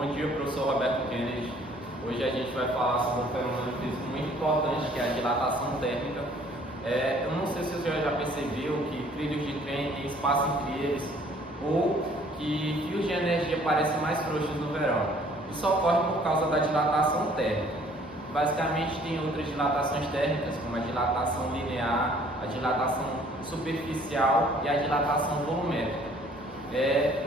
Bom dia, professor Roberto Kennedy. Hoje a gente vai falar sobre um fenômeno físico muito importante, que é a dilatação térmica. Eu não sei se você já percebeu que trilhos de trem têm espaço entre eles, ou que fios de energia parecem mais frouxos no verão. Isso ocorre por causa da dilatação térmica. Basicamente, tem outras dilatações térmicas, como a dilatação linear, a dilatação superficial e a dilatação volumétrica.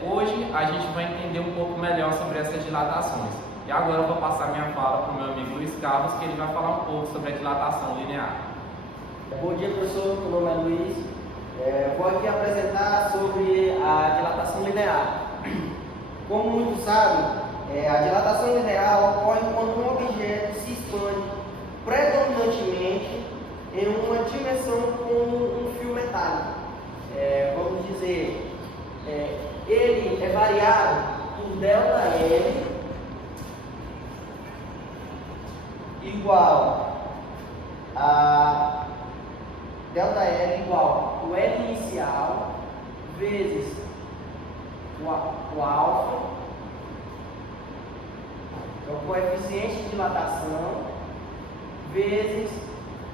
Hoje a gente vai entender um pouco melhor sobre essas dilatações. E agora eu vou passar minha fala para o meu amigo Luiz Carlos, que ele vai falar um pouco sobre a dilatação linear. Bom dia, professor. Meu nome é Luiz. Vou aqui apresentar sobre a dilatação linear. Como muitos sabem, a dilatação linear ocorre quando um objeto se expande predominantemente em uma dimensão com um fio metálico. Vamos dizer, ele é variável por ΔL igual a ΔL igual o L inicial vezes o alfa, é o coeficiente de dilatação, vezes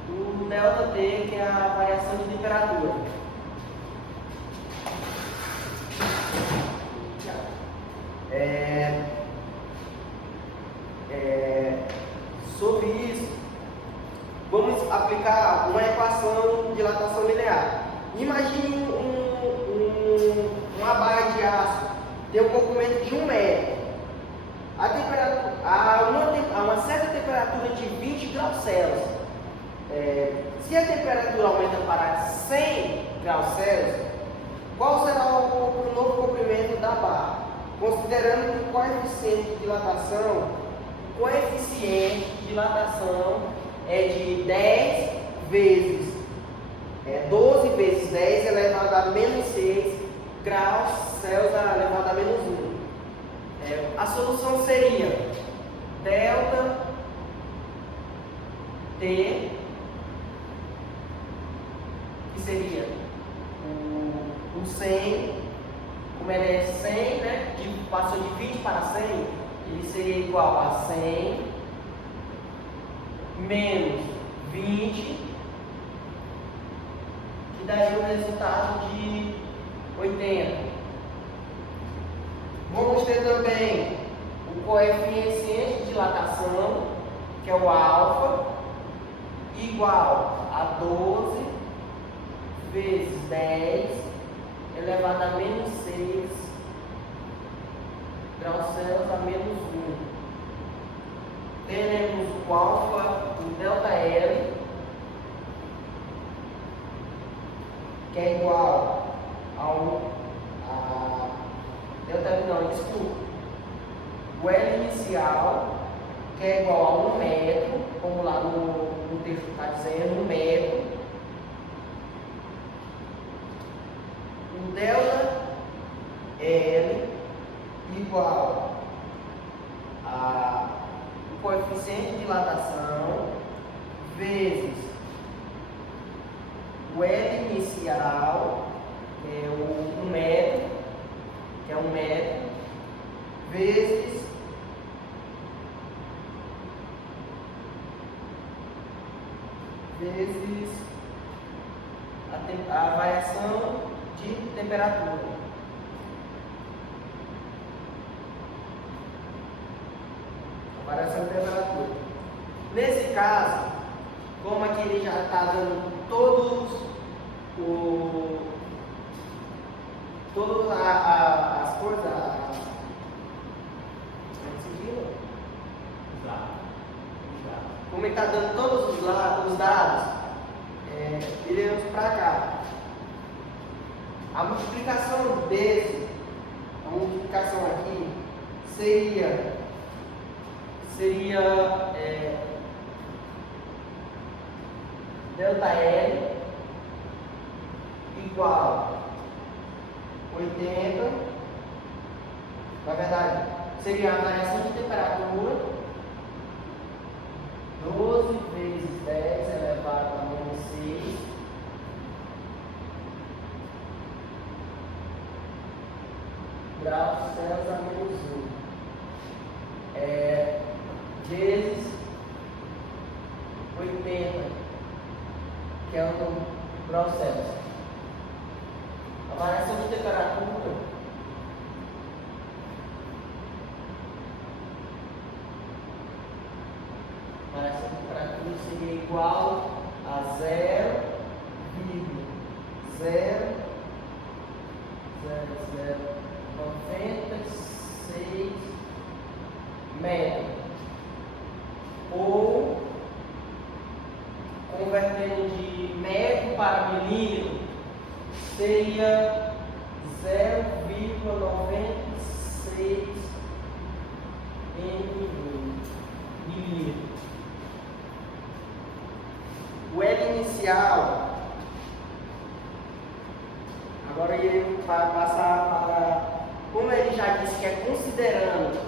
o ΔT, que é a variação de temperatura. Sobre isso, vamos aplicar uma equação de dilatação linear. Imagine uma barra de aço, tem um comprimento de 1 metro. A uma certa temperatura de 20 graus Celsius. Se a temperatura aumenta para 100 graus Celsius, qual será o novo comprimento da barra? Considerando que o coeficiente de dilatação é de 10 vezes 12 vezes 10 elevado a menos 6 graus Celsius elevado a menos 1. A solução seria ΔT, que seria o 100, como ele é 100, né? Passou de 20 para 100, ele seria igual a 100 menos 20, que daria um resultado de 80. Vamos ter também o coeficiente de dilatação, que é o alfa, igual a 12 vezes 10 elevado a menos 6 graus Celsius a menos 1. Teremos o alfa, o ΔL, que é igual ao o L inicial, que é igual a 1 metro, como lá no texto está dizendo, 1 metro. O ΔL igual o coeficiente de dilatação vezes o L inicial, que é o 1 metro, vezes a variação de temperatura. Nesse caso, como aqui ele já está dando todas as coisas, como ele está dando todos os dados, iremos para cá. A multiplicação aqui seria ΔL igual 80, na verdade, seria a variação de temperatura, 12 vezes 10 elevado a menos 6 graus Celsius a menos 1. vezes 80, que é o grau Celsius. A variação de temperatura seria igual a 0,0096 metros, ou convertendo de metro para milímetro seria 0,96 milímetro. O L inicial, agora iremos passar para, como ele já disse que é considerando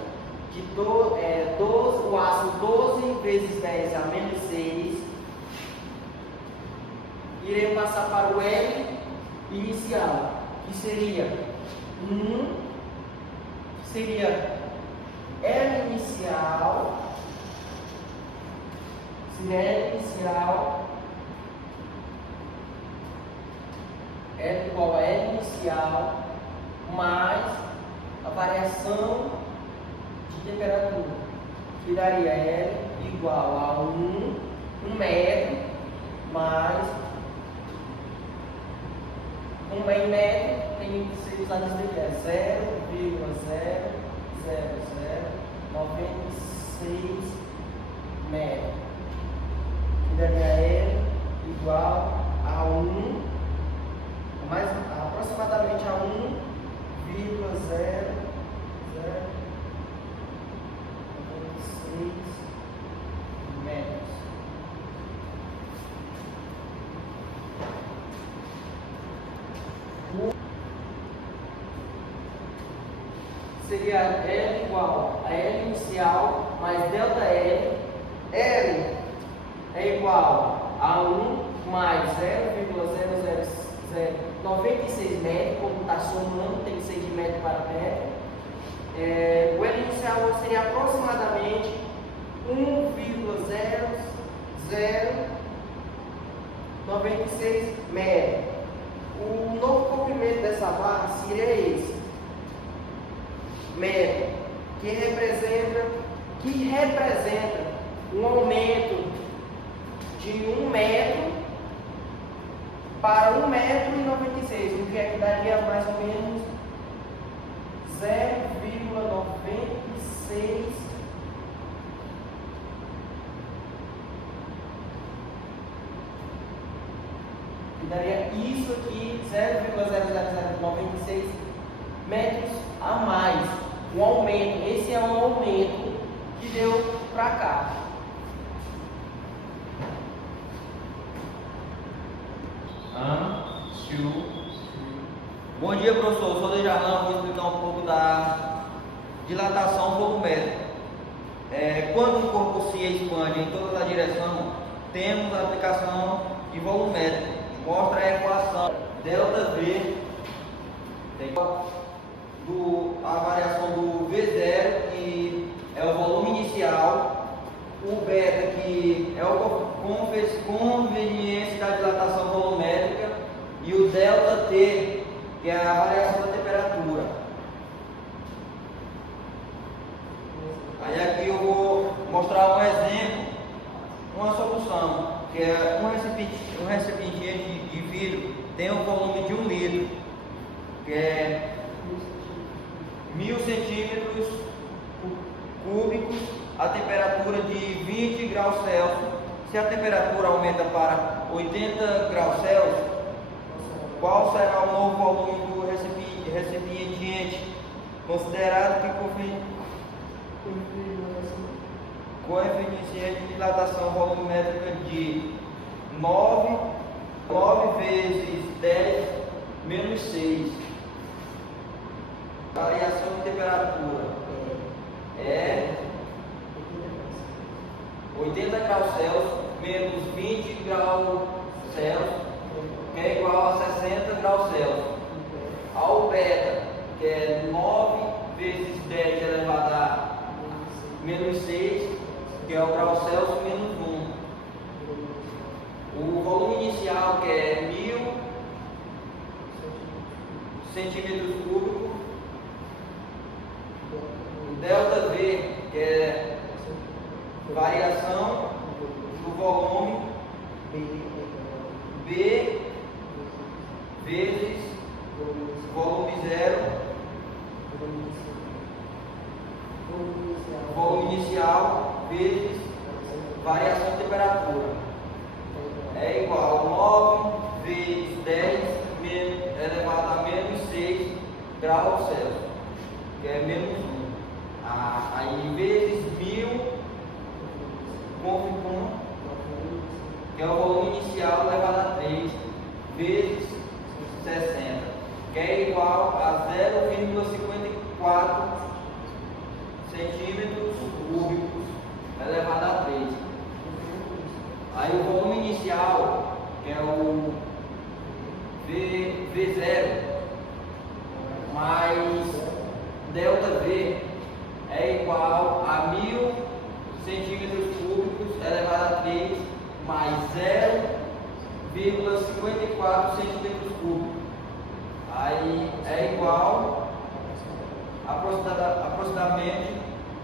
de o ácido 12 vezes 10 a menos 6, iremos passar para o L inicial, que seria L inicial, é igual a L inicial mais a variação de temperatura, que daria L igual a 1 metro mais 1 metro tem que ser usado esse daqui, é 0,00096 metros, que daria L igual a 1, mais aproximadamente a 1,096 metros. Seria L igual a L inicial mais delta L. L é igual a 1 mais 0,0096 metros, como está somando, tem que ser de metro para metro. O L inicial seria aproximadamente 1,0096 metros. O novo comprimento dessa barra seria esse, metro, que representa um aumento de 1 metro para 1,96 m, o que é que daria mais ou menos 0,96 que daria isso aqui, 0,00096 metros a mais, um aumento. Esse é um aumento que deu para cá. Bom dia, professor. Eu sou o Dejarlan, vou explicar um pouco da dilatação volumétrica. Quando um corpo se expande em todas as direções, temos a aplicação de volumétrica. Mostra a equação ΔV, a variação do V0, que é o volume inicial, o beta, que é a conveniência da dilatação volumétrica, e o ΔT, que é a variação da temperatura. Aí aqui eu vou mostrar um exemplo, uma solução, que é um recipiente de vidro, tem um volume de 1 litro, que é 1000 centímetros cúbicos, a temperatura de 20 graus Celsius. Se a temperatura aumenta para 80 graus Celsius, qual será o novo volume do recipiente, considerado que coeficiente de dilatação volumétrica de 9 vezes 10 menos 6. Variação de temperatura é 80 graus Celsius menos 20 graus Celsius, que é igual a 60 graus Celsius. Ao beta, que é 9 vezes 10 elevado a menos 6, que é o grau Celsius menos 1. O volume inicial, que é 1000 centímetros cúbicos. O delta V, que é variação do volume, B vezes volume zero, volume inicial vezes variação de temperatura, é igual a 9 vezes 10 elevado a menos 6 graus Celsius, que é menos 1. Aí vezes 1000 que é o volume inicial elevado a 3 vezes 60, que é igual a 0,54 centímetros cúbicos elevado a 3. Aí o volume inicial, que é o V0 mais delta V, é igual a 1000 centímetros cúbicos elevado a 3 mais 0,54 centímetros cúbicos. Aí é igual aproximadamente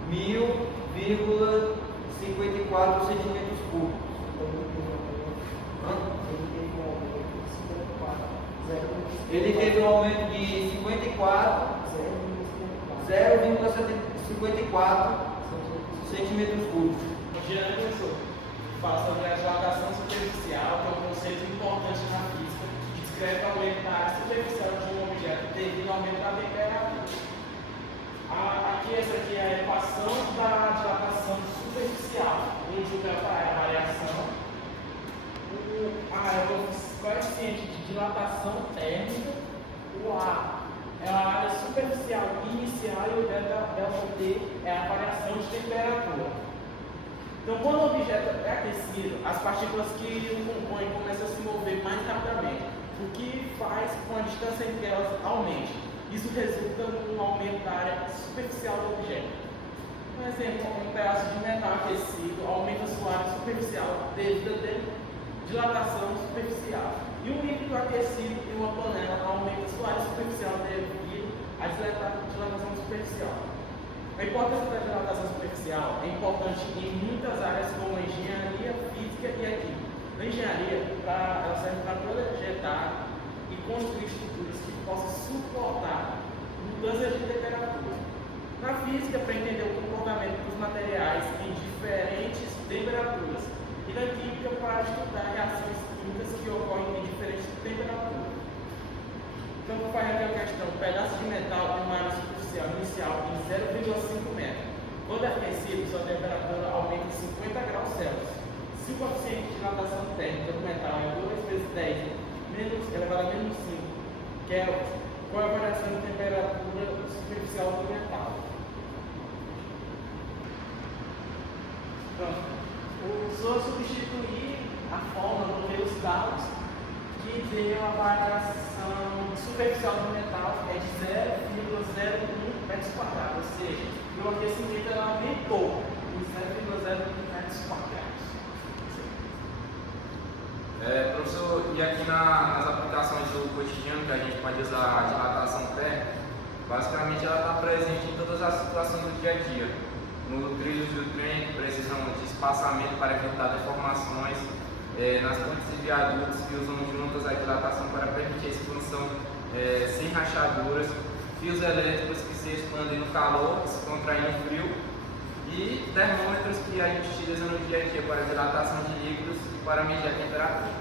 1000,54 centímetros cúbicos. Ele teve um aumento de 0,54 centímetros cúbicos. Jean, professor, fala sobre a dilatação superficial, que é um conceito importante na física, que descreve o aumento da área superficial de um objeto devido ao aumento da temperatura. Essa aqui é a equação da dilatação superficial, onde o delta é a variação, o coeficiente de dilatação térmica, o A é a área superficial inicial e o delta T é a variação de temperatura. Então, quando o objeto é aquecido, as partículas que o compõem começam a se mover mais rapidamente, o que faz com a distância entre elas aumente. Isso resulta no aumento da área superficial do objeto. Por exemplo, um pedaço de metal aquecido aumenta sua área superficial devido à dilatação superficial. E um líquido aquecido em uma panela aumenta sua área superficial devido à dilatação superficial. A importância da dilatação superficial é importante em muitas áreas como a engenharia, física e a química. Na engenharia, ela serve para projetar e construir estruturas que possam suportar mudanças de temperatura. Na física, para entender o comportamento dos materiais em diferentes temperaturas. E na química, para estudar reações químicas que ocorrem em diferentes temperaturas. Então, faz aqui a questão: um pedaço de metal tem uma área superficial inicial em 0,5 metros. Quando é aquecido, sua temperatura aumenta em 50 graus Celsius. Se o coeficiente de dilatação térmica do metal é 2 vezes 10 elevado a menos 5 Kelvin, qual é a variação de temperatura superficial do metal? Pronto. Usou substituir a fórmula do Reus-Gauss, que deu a variação superficial do metal é de 0,01 metros quadrados, ou seja, o aquecimento aumentou em 0,01 metros quadrados. Professor, e aqui nas aplicações do cotidiano que a gente pode usar a dilatação térmica, basicamente ela está presente em todas as situações do dia a dia. No trilhos do trem, que precisam de espaçamento para evitar deformações, nas pontes e viadutos que usam juntas a dilatação para permitir a expansão sem rachaduras, fios elétricos que se expandem no calor, se contraem no frio, e termômetros que a gente utiliza no dia a dia para dilatação de líquidos e para medir a temperatura.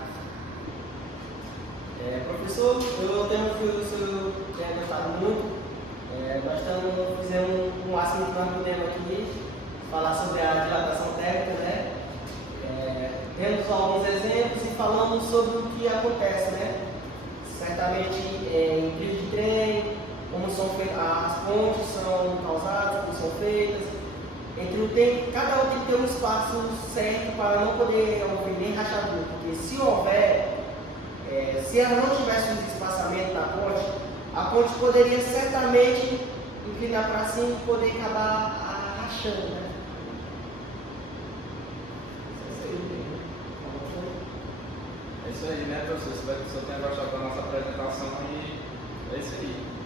Professor, eu tenho que o senhor tenha gostado muito. Nós fizemos um máximo que nós podemos aqui falar sobre a dilatação térmica, né? Temos alguns exemplos e falamos sobre o que acontece, né? Certamente em trilho de trem, como são feitas, as pontes são causadas, como são feitas. Entre o tempo, cada um tem que ter um espaço certo para não poder ouvir nem rachadura, porque se houver, se ela não tivesse um espaçamento da ponte, a ponte poderia certamente inclinar para cima e poder acabar rachando, né? isso aí, né, professor? Espero que o senhor tenha gostado da nossa apresentação e é isso aí.